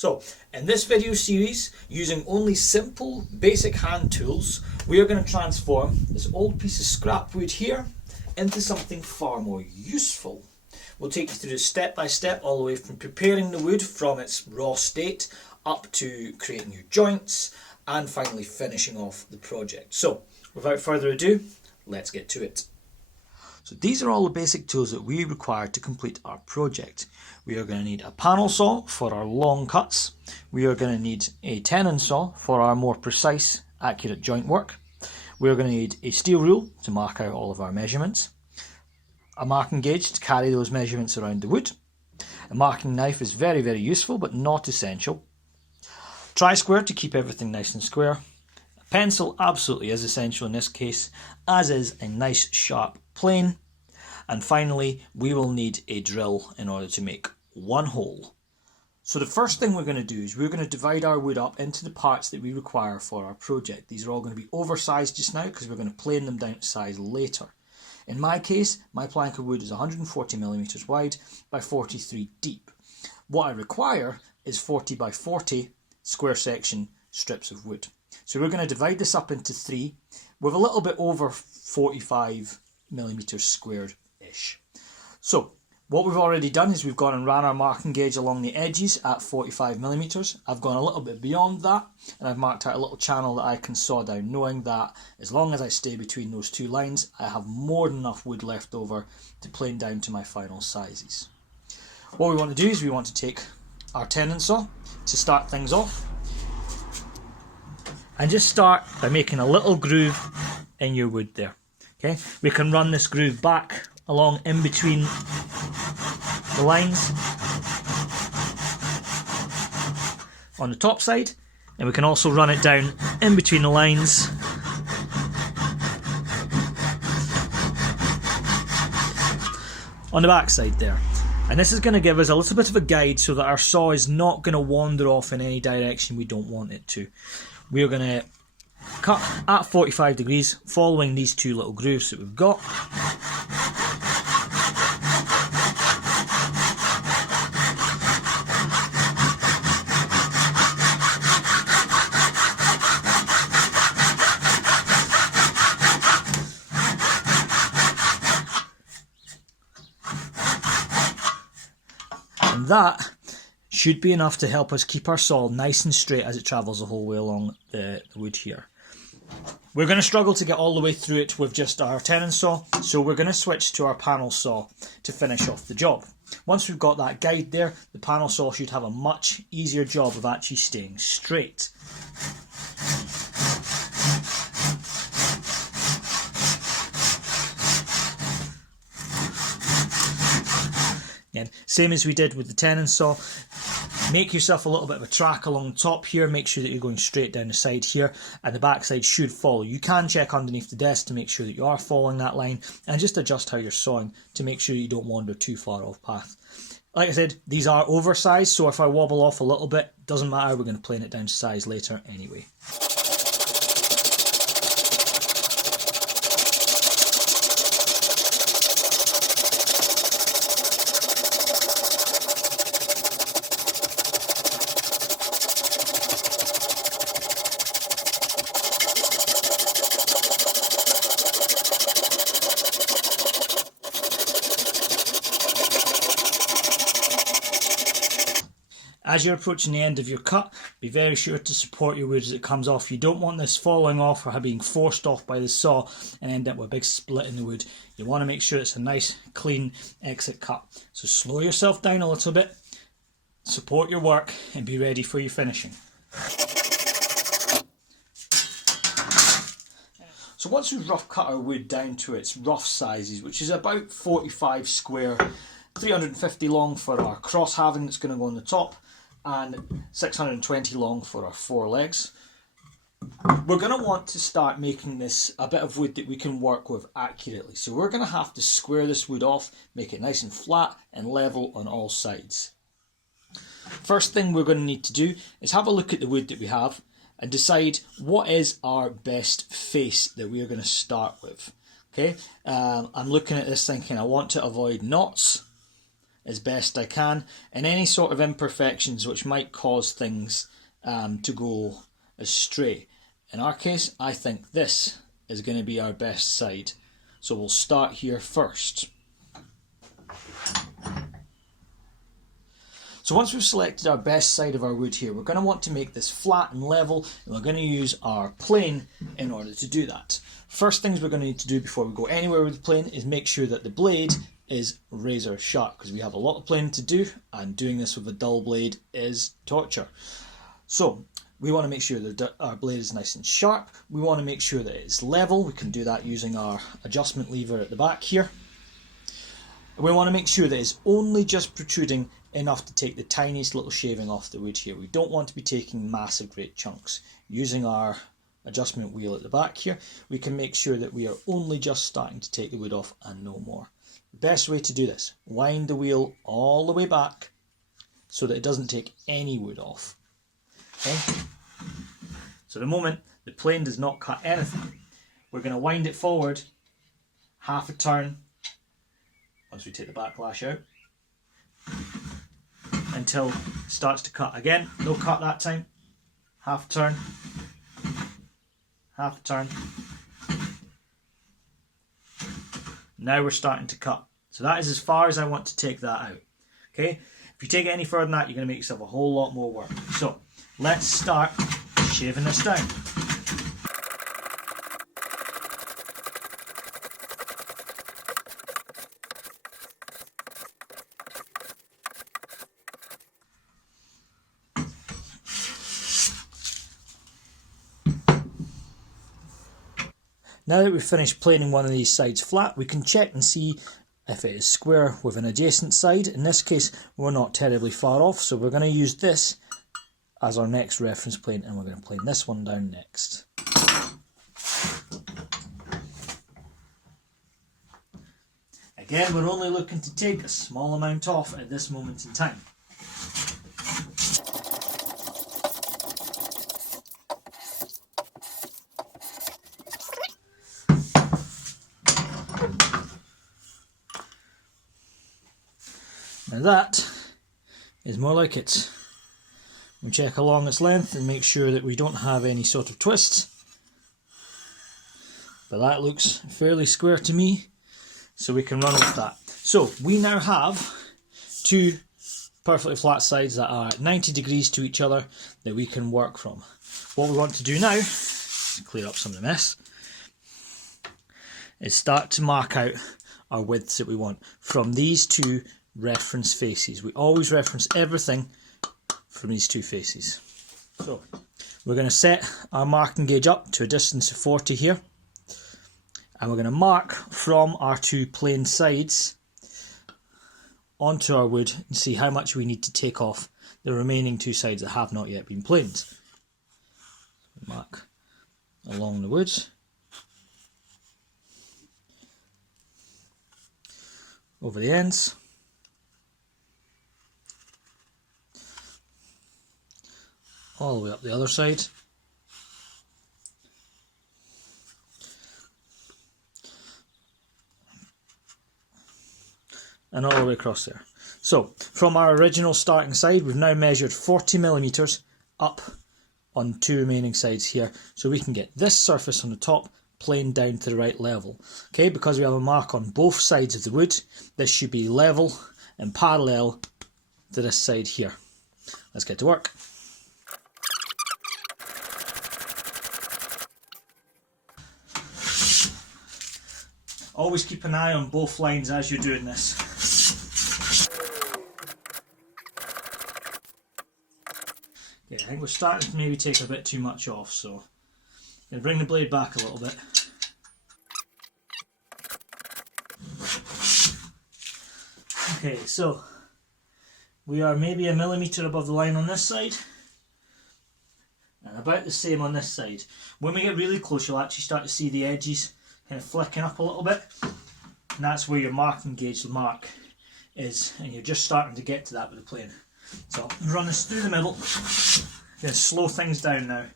So, in this video series, using only simple, basic hand tools, we are going to transform this old piece of scrap wood here into something far more useful. We'll take you through this step by step, all the way from preparing the wood from its raw state, up to creating your joints, and finally finishing off the project. So, without further ado, let's get to it. So these are all the basic tools that we require to complete our project. We are going to need a panel saw for our long cuts. We are going to need a tenon saw for our more precise, accurate joint work. We are going to need a steel rule to mark out all of our measurements. A marking gauge to carry those measurements around the wood. A marking knife is very, very useful but not essential. Tri-square to keep everything nice and square. A pencil absolutely is essential in this case, as is a nice sharp plane. And finally, we will need a drill in order to make one hole. So the first thing we're going to do is we're going to divide our wood up into the parts that we require for our project. These are all going to be oversized just now because we're going to plane them down to size later. In my case, my plank of wood is 140mm wide by 43 deep. What I require is 40 by 40 square section strips of wood. So we're going to divide this up into three with a little bit over 45mm squared-ish. So what we've already done is we've gone and ran our marking gauge along the edges at 45mm. I've gone a little bit beyond that and I've marked out a little channel that I can saw down, knowing that as long as I stay between those two lines, I have more than enough wood left over to plane down to my final sizes. What we want to do is we want to take our tenon saw to start things off and just start by making a little groove in your wood there. Okay, we can run this groove back along in between the lines on the top side, and we can also run it down in between the lines on the back side there. And this is going to give us a little bit of a guide so that our saw is not going to wander off in any direction we don't want it to. We are going to cut at 45 degrees following these two little grooves that we've got. And that should be enough to help us keep our saw nice and straight as it travels the whole way along the wood here. We're going to struggle to get all the way through it with just our tenon saw, so we're going to switch to our panel saw to finish off the job. Once we've got that guide there, the panel saw should have a much easier job of actually staying straight. Again, same as we did with the tenon saw, make yourself a little bit of a track along the top here, make sure that you're going straight down the side here, and the back side should follow. You can check underneath the desk to make sure that you are following that line, and just adjust how you're sawing to make sure you don't wander too far off path. Like I said, these are oversized, so if I wobble off a little bit, doesn't matter, we're going to plane it down to size later anyway. As you're approaching the end of your cut, be very sure to support your wood as it comes off. You don't want this falling off or being forced off by the saw and end up with a big split in the wood. You want to make sure it's a nice, clean exit cut. So slow yourself down a little bit, support your work, and be ready for your finishing. So once we've rough cut our wood down to its rough sizes, which is about 45 square, 350 long for our cross halving that's going to go on the top, and 620 long for our four legs. We're going to want to start making this a bit of wood that we can work with accurately. So we're going to have to square this wood off, make it nice and flat and level on all sides. First thing we're going to need to do is have a look at the wood that we have and decide what is our best face that we are going to start with. Okay, I'm looking at this thinking I want to avoid knots. as best I can, and any sort of imperfections which might cause things to go astray. In our case, I think this is going to be our best side. So we'll start here first. So once we've selected our best side of our wood here, we're going to want to make this flat and level, and we're going to use our plane in order to do that. First things we're going to need to do before we go anywhere with the plane is make sure that the blade is razor sharp, because we have a lot of planing to do, and doing this with a dull blade is torture. So we want to make sure that our blade is nice and sharp. We want to make sure that it's level. We can do that using our adjustment lever at the back here. We want to make sure that it's only just protruding enough to take the tiniest little shaving off the wood here. We don't want to be taking massive great chunks. Using our adjustment wheel at the back here, we can make sure that we are only just starting to take the wood off and no more. The best way to do this, wind the wheel all the way back so that it doesn't take any wood off. Okay? So the moment the plane does not cut anything, we're going to wind it forward half a turn once we take the backlash out until it starts to cut again. No cut that time. Half a turn, half a turn. Now we're starting to cut. So that is as far as I want to take that out. Okay? If you take it any further than that, you're going to make yourself a whole lot more work. So let's start shaving this down. Now that we've finished planing one of these sides flat, we can check and see if it is square with an adjacent side. In this case, we're not terribly far off, so we're going to use this as our next reference plane, and we're going to plane this one down next. Again, we're only looking to take a small amount off at this moment in time. Now that is more like it. We check along its length and make sure that we don't have any sort of twist. But that looks fairly square to me, so we can run with that. So we now have two perfectly flat sides that are at 90 degrees to each other that we can work from. What we want to do now, to clear up some of the mess, is start to mark out our widths that we want from these two reference faces. We always reference everything from these two faces. So we're going to set our marking gauge up to a distance of 40 here, and we're going to mark from our two plane sides onto our wood and see how much we need to take off the remaining two sides that have not yet been planed. Mark along the wood. Over the ends. All the way up the other side. And all the way across there. So, from our original starting side, we've now measured 40mm up on two remaining sides here, so we can get this surface on the top planed down to the right level. Okay, because we have a mark on both sides of the wood, this should be level and parallel to this side here. Let's get to work. Always keep an eye on both lines as you're doing this. Okay, I think we're starting to maybe take a bit too much off, so I'm going to bring the blade back a little bit. Okay, so we are maybe a millimetre above the line on this side, and about the same on this side. When we get really close, you'll actually start to see the edges kind of flicking up a little bit, and that's where your marking gauge mark is, and you're just starting to get to that with the plane. So I'll run this through the middle. I'm going to slow things down now.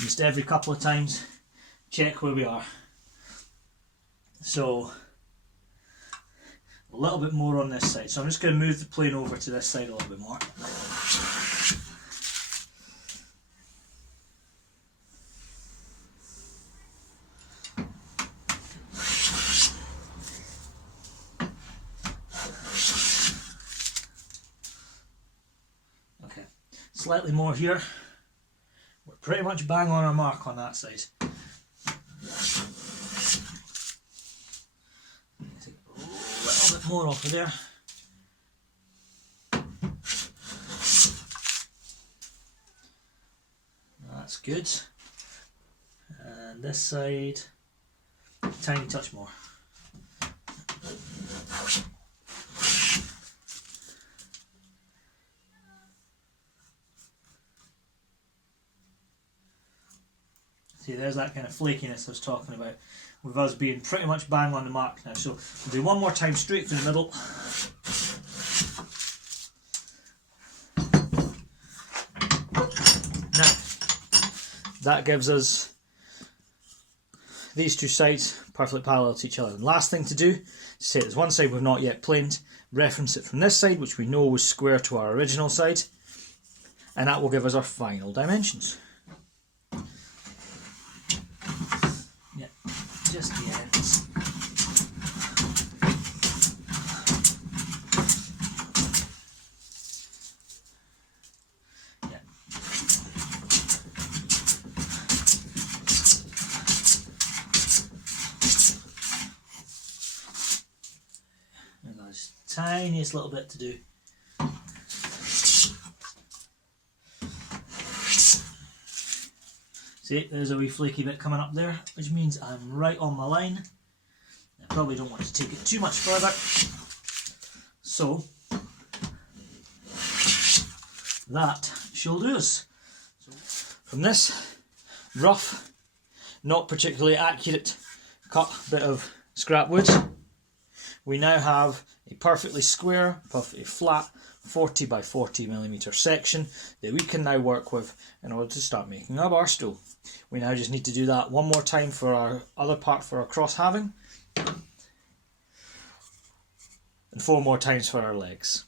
Just every couple of times, check where we are. So a little bit more on this side. So I'm just going to move the plane over to this side a little bit more. Okay, slightly more here. We're pretty much bang on our mark on that side. Take a little bit more off of there. That's good. And this side, a tiny touch more. See, there's that kind of flakiness I was talking about, with us being pretty much bang on the mark now. So we'll do one more time straight through the middle. Now, that gives us these two sides perfectly parallel to each other. And last thing to do, say there's one side we've not yet planed, reference it from this side, which we know was square to our original side, and that will give us our final dimensions. Just the ends. Yeah. And there's tiniest little bit to do. See, there's a wee flaky bit coming up there, which means I'm right on my line. I probably don't want to take it too much further. So, that shall do us. So, from this rough, not particularly accurate cut bit of scrap wood, we now have a perfectly square, perfectly flat 40 by 40mm section that we can now work with in order to start making our bar stool. We now just need to do that one more time for our other part for our cross halving, and 4 more times for our legs.